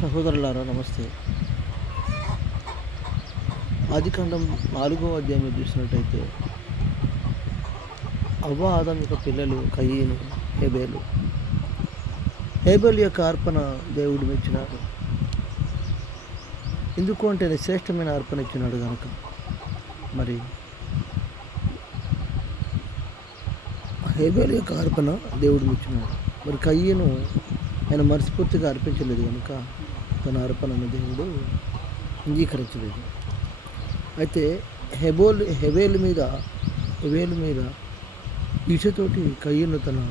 సహోదరులారా నమస్తే. ఆదికాండం నాలుగో అధ్యాయంలో చూసినట్టయితే అవ్వ ఆదం యొక్క పిల్లలు కయ్యను హేబేలు. హేబేలు యొక్క అర్పణ దేవుడు మెచ్చినాడు. ఎందుకు అంటే శ్రేష్టమైన అర్పణ ఇచ్చినాడు కనుక మరి హేబేలు యొక్క అర్పణ దేవుడు మెచ్చినాడు. మరి కయ్యను ఆయన మనస్ఫూర్తిగా అర్పించలేదు కనుక తన అర్పణను దేవుడు అంగీకరించలేదు. అయితే హెబోల్ హెబేల్ మీద హెబేల్ మీద ఈచతోటి కయ్యను తన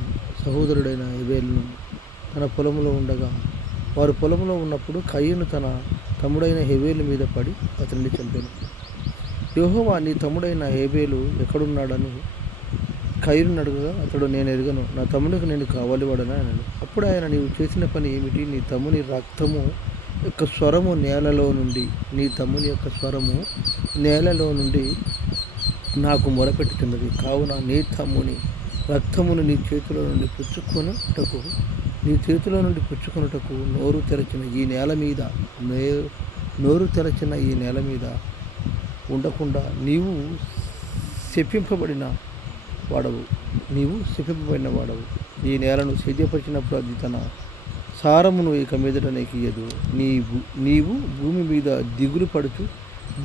సహోదరుడైన హెబేల్ను తన పొలంలో ఉండగా వారు పొలంలో ఉన్నప్పుడు కయ్యను తన తమ్ముడైన హెబేలు మీద పడి అతన్ని చంపాను. యోహోవా నీ తమ్ముడైన హేబేలు ఎక్కడున్నాడని కైరుని అడుగుగా అతడు నేను ఎరగను. నా తమ్ముడికి నేను కావాలి వాడనా అన్నాడు. అప్పుడు ఆయన నీవు చేసిన పని ఏమిటి? నీ తమ్ముని రక్తము యొక్క స్వరము నేలలో నుండి నీ తమ్ముని యొక్క స్వరము నేలలో నుండి నాకు మొరపెట్టుతున్నది కావున నీ తమ్ముని రక్తమును నీ చేతిలో నుండి పుచ్చుకొనుటకు నీ చేతిలో నుండి పుచ్చుకొనుటకు నోరు తెరచిన ఈ నేల మీద నే- నోరు తెరచిన ఈ నేల మీద ఉండకుండా నీవు శపింపబడిన వాడవు. నీవు శపింపబడిన వాడవు. ఈ నేలను సేద్యపరిచినప్పుడు అది తన సారమును ఇక మీదట నీకు నీవు నీవు భూమి మీద దిగులు పడుచు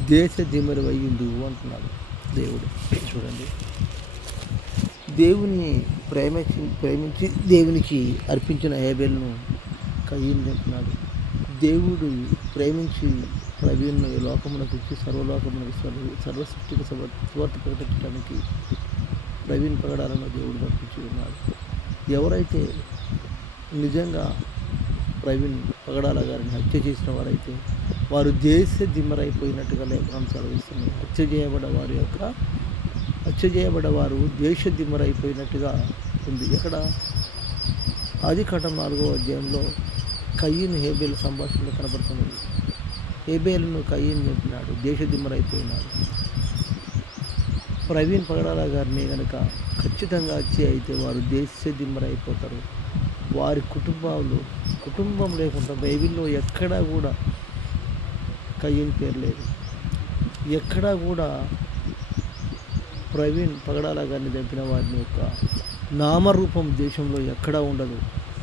దేశ దిమరు అయ్యిందు అంటున్నాడు దేవుడు. చూడండి. దేవుణ్ణి ప్రేమించి ప్రేమించి దేవునికి అర్పించిన హేబెల్ను కయ్యను తింటున్నాడు దేవుడు ప్రేమించి ప్రవీణ్ను లోకమునకు ఇచ్చి సర్వలోకమునకు సర్వ సర్వసృష్టికి సర్వ- ప్రకటించడానికి ప్రవీణ్ పగడాలను దేవుడు పంపించి ఉన్నాడు. ఎవరైతే నిజంగా ప్రవీణ్ పగడాల గారిని హత్య చేసిన వారైతే వారు దేశ దిమ్మరైపోయినట్టుగా లేఖనం సెలవిస్తుంది హత్య చేయబడ్డ వారి యొక్క హత్య చేయబడ్డ వారు దేశ దిమ్మరైపోయినట్టుగా ఉంది. ఇక్కడ ఆది కటం నాలుగో అధ్యాయంలో కయ్యను హేబేల్ సంభాషణలో కనబడుతున్నది హేబేల్ను కయ్యను చెప్పినాడు దేశ దిమ్మరైపోయినాడు. ప్రవీణ్ పగడాల గారిని కనుక ఖచ్చితంగా హత్య అయితే వారు దేశ దిమ్మరైపోతారు. వారి కుటుంబాలు కుటుంబం లేకుండా బైబిల్లో ఎక్కడా కూడా కయ్యని పేరు లేదు. ఎక్కడా కూడా ప్రవీణ్ పగడాల గారిని చంపిన వారిని యొక్క నామరూపం దేశంలో ఎక్కడా ఉండదు.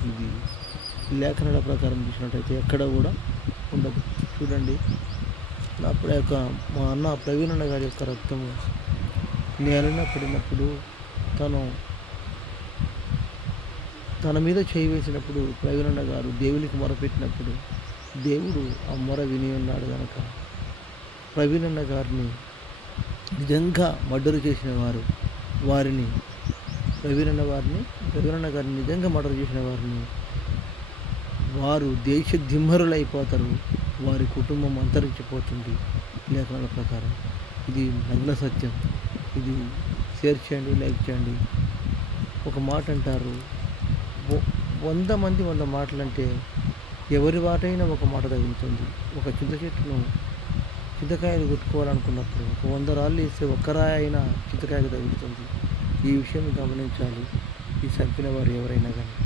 ఇది లేఖనాల ప్రకారం చూసినట్టయితే ఎక్కడ కూడా ఉండదు. చూడండి అప్పుడు యొక్క మా అన్న ప్రవీణ్ అన్న గారి యొక్క రక్తము నేలన పడినప్పుడు తను తన మీద చేయి వేసినప్పుడు ప్రవీణన్న గారు దేవునికి మొరపెట్టినప్పుడు దేవుడు ఆ మొర విని ఉన్నాడు కనుక ప్రవీణన్న గారిని నిజంగా మర్డరు చేసిన వారు వారిని ప్రవీణ్ వారిని ప్రవీణన్న గారిని నిజంగా మర్డర్ చేసిన వారిని వారు దేశ దిమ్మరులైపోతారు వారి కుటుంబం అంతరించిపోతుంది లేఖనాల ప్రకారం. ఇది నగ్న సత్యం. ఇది షేర్ చేయండి లైక్ చేయండి. ఒక మాట అంటారు వంద మంది వంద మాటలు అంటే ఎవరి వాటైనా ఒక మాట తగులుతుంది. ఒక చింత చెట్టును చింతకాయలు కొట్టుకోవాలనుకున్నప్పుడు ఒక వంద రాళ్ళు వేస్తే ఒక్క రాయి అయినా చింతకాయకు తగులుతుంది. ఈ విషయం గమనించాలి. ఈ చంపిన వారు ఎవరైనా కానీ